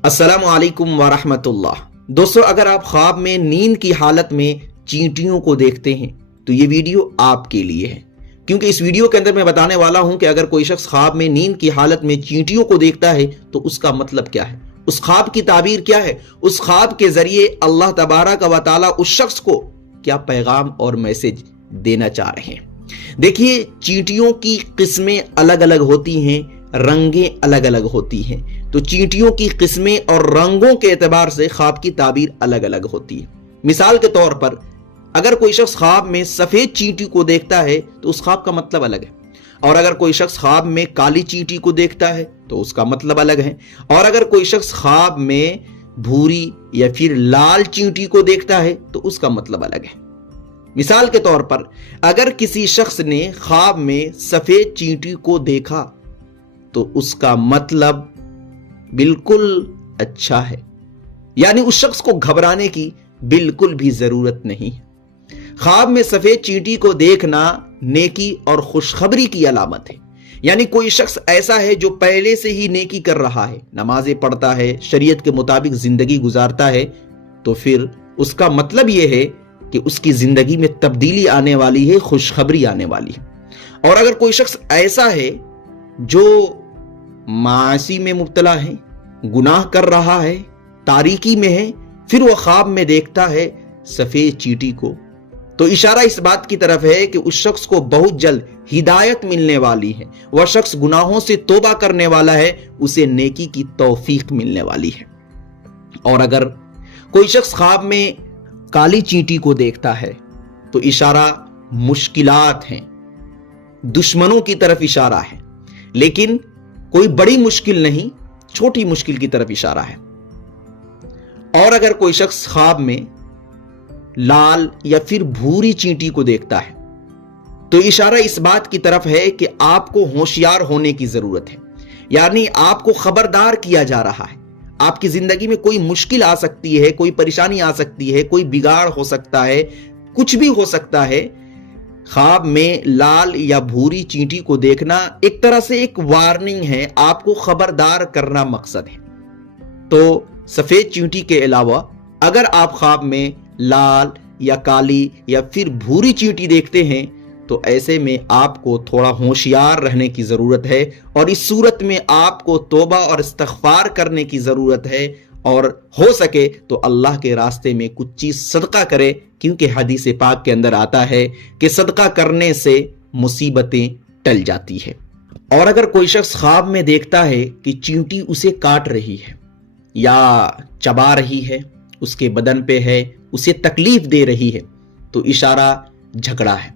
अस्सलाम वालेकुम वरहमतुल्लाह। दोस्तों, अगर आप ख्वाब में नींद की हालत में चींटियों को देखते हैं तो ये वीडियो आपके लिए है, क्योंकि इस वीडियो के अंदर मैं बताने वाला हूं कि अगर कोई शख्स ख्वाब में नींद की हालत में चींटियों को देखता है तो उसका मतलब क्या है, उस ख्वाब की ताबीर क्या है, उस ख्वाब के जरिए अल्लाह तबारक व तआला उस शख्स को क्या पैगाम और मैसेज देना चाह रहे हैं। देखिए, चींटियों की किस्में अलग अलग होती हैं, रंगें अलग अलग होती हैं, तो चींटियों की किस्में और रंगों के एतबार से ख्वाब की ताबीर अलग अलग होती है। मिसाल के तौर पर अगर कोई शख्स ख्वाब में सफेद चींटी को देखता है तो उस ख्वाब का मतलब अलग है, और अगर कोई शख्स ख्वाब में काली चींटी को देखता है तो उसका मतलब अलग है, और अगर कोई शख्स ख्वाब में भूरी या फिर लाल चींटी को देखता है तो उसका मतलब अलग है। मिसाल के तौर पर अगर किसी शख्स ने ख्वाब में सफेद चींटी को देखा तो उसका मतलब बिल्कुल अच्छा है, यानी उस शख्स को घबराने की बिल्कुल भी जरूरत नहीं है। ख्वाब में सफेद चींटी को देखना नेकी और खुशखबरी की अलामत है, यानी कोई शख्स ऐसा है जो पहले से ही नेकी कर रहा है, नमाजें पढ़ता है, शरीयत के मुताबिक जिंदगी गुजारता है, तो फिर उसका मतलब यह है कि उसकी जिंदगी में तब्दीली आने वाली है, खुशखबरी आने वाली है। और अगर कोई शख्स ऐसा है जो मासी में मुब्तला है, गुनाह कर रहा है, तारीकी में है, फिर वह ख्वाब में देखता है सफेद चींटी को, तो इशारा इस बात की तरफ है कि उस शख्स को बहुत जल्द हिदायत मिलने वाली है, वह शख्स गुनाहों से तौबा करने वाला है, उसे नेकी की तौफीक मिलने वाली है। और अगर कोई शख्स ख्वाब में काली चींटी को देखता है तो इशारा मुश्किलात हैं, दुश्मनों की तरफ इशारा है, लेकिन कोई बड़ी मुश्किल नहीं, छोटी मुश्किल की तरफ इशारा है। और अगर कोई शख्स ख्वाब में लाल या फिर भूरी चींटी को देखता है तो इशारा इस बात की तरफ है कि आपको होशियार होने की जरूरत है, यानी आपको खबरदार किया जा रहा है। आपकी जिंदगी में कोई मुश्किल आ सकती है, कोई परेशानी आ सकती है, कोई बिगाड़ हो सकता है, कुछ भी हो सकता है। ख्वाब में लाल या भूरी चींटी को देखना एक तरह से एक वार्निंग है, आपको खबरदार करना मकसद है। तो सफेद चींटी के अलावा अगर आप ख्वाब में लाल या काली या फिर भूरी चींटी देखते हैं तो ऐसे में आपको थोड़ा होशियार रहने की जरूरत है, और इस सूरत में आपको तौबा और इस्तिग़फ़ार करने की जरूरत है, और हो सके तो अल्लाह के रास्ते में कुछ चीज सदका करे, क्योंकि हदीस पाक के अंदर आता है कि सदका करने से मुसीबतें टल जाती है। और अगर कोई शख्स ख्वाब में देखता है कि चींटी उसे काट रही है या चबा रही है, उसके बदन पे है, उसे तकलीफ दे रही है, तो इशारा झगड़ा है,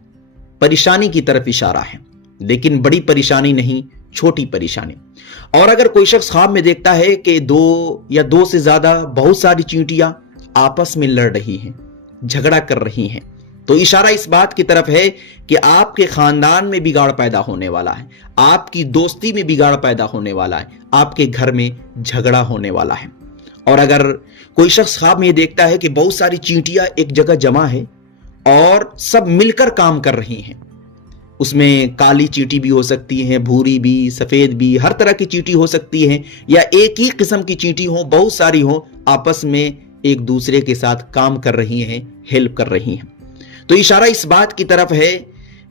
परेशानी की तरफ इशारा है, लेकिन बड़ी परेशानी नहीं, छोटी परेशानी। और अगर कोई शख्स ख्वाब में देखता है कि दो या दो से ज्यादा बहुत सारी चींटियां आपस में लड़ रही हैं, झगड़ा कर रही हैं, तो इशारा इस बात की तरफ है कि आपके खानदान में बिगाड़ पैदा होने वाला है, आपकी दोस्ती में बिगाड़ पैदा होने वाला है, आपके घर में झगड़ा होने वाला है। और अगर कोई शख्स ख्वाब में देखता है कि बहुत सारी चींटियां एक जगह जमा है और सब मिलकर काम कर रही हैं, उसमें काली चींटी भी हो सकती है, भूरी भी, सफेद भी, हर तरह की चींटी हो सकती है, या एक ही किस्म की चींटी हो, बहुत सारी हो, आपस में एक दूसरे के साथ काम कर रही हैं, हेल्प कर रही हैं, तो इशारा इस बात की तरफ है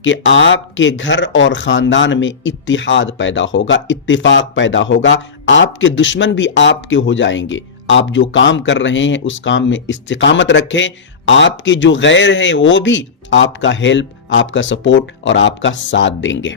कि आपके घर और खानदान में इत्तिहाद पैदा होगा, इत्तिफाक पैदा होगा, आपके दुश्मन भी आपके हो जाएंगे। आप जो काम कर रहे हैं उस काम में इस्तिकामत रखें, आपके जो गैर हैं वो भी आपका हेल्प, आपका सपोर्ट और आपका साथ देंगे।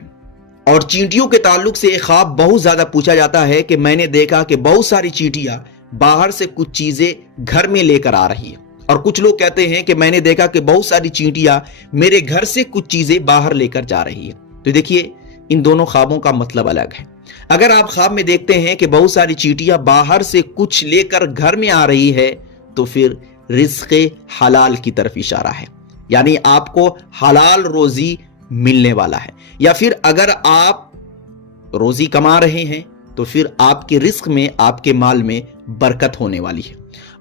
और चींटियों के ताल्लुक से एक ख्वाब बहुत ज्यादा पूछा जाता है कि मैंने देखा कि बहुत सारी चींटियां बाहर से कुछ चीजें घर में लेकर आ रही है, और कुछ लोग कहते हैं कि मैंने देखा कि बहुत सारी चींटियां मेरे घर से कुछ चीजें बाहर लेकर जा रही है। तो देखिए, इन दोनों ख्वाबों का मतलब अलग है। अगर आप ख्वाब में देखते हैं कि बहुत सारी चींटियां बाहर से कुछ लेकर घर में आ रही है तो फिर रिज़्क़े हलाल की तरफ इशारा है, यानी आपको हलाल रोजी मिलने वाला है। या फिर अगर आप रोजी कमा रहे हैं तो फिर आपके रिस्क में, आपके माल में बरकत होने वाली है।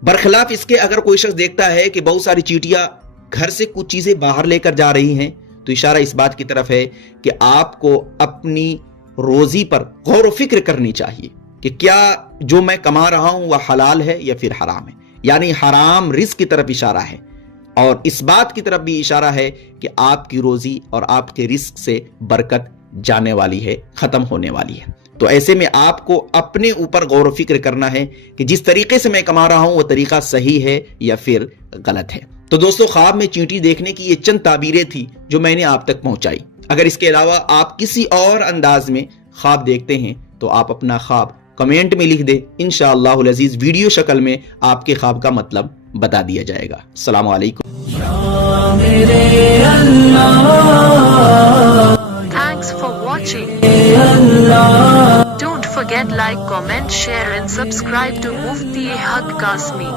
बरखिलाफ इसके अगर कोई शख्स देखता है कि बहुत सारी चींटियां घर से कुछ चीजें बाहर लेकर जा रही हैं तो इशारा इस बात की तरफ है कि आपको अपनी रोजी पर गौर व फिक्र करनी चाहिए کہ کیا جو میں کما رہا ہوں وہ حلال ہے یا پھر حرام ہے، یعنی حرام رزق کی طرف اشارہ ہے، اور اس بات کی طرف بھی اشارہ ہے کہ آپ کی روزی اور آپ کے رزق سے برکت جانے والی ہے، ختم ہونے والی ہے۔ تو ایسے میں آپ کو اپنے اوپر غور و فکر کرنا ہے کہ جس طریقے سے میں کما رہا ہوں وہ طریقہ صحیح ہے یا پھر غلط ہے۔ تو دوستو، خواب میں چینٹی دیکھنے کی یہ چند تعبیریں تھی جو میں نے آپ تک پہنچائی۔ اگر اس کے علاوہ آپ کسی اور انداز میں خواب دیکھتے ہیں تو آپ اپنا خواب کمنٹ میں لکھ دیں، انشاءاللہ العزیز ویڈیو شکل میں آپ کے خواب کا مطلب بتا دیا جائے گا۔ السلام علیکم۔ Thanks for watching. Don't forget like, comment, share and subscribe to Mufti Haq Kasmi.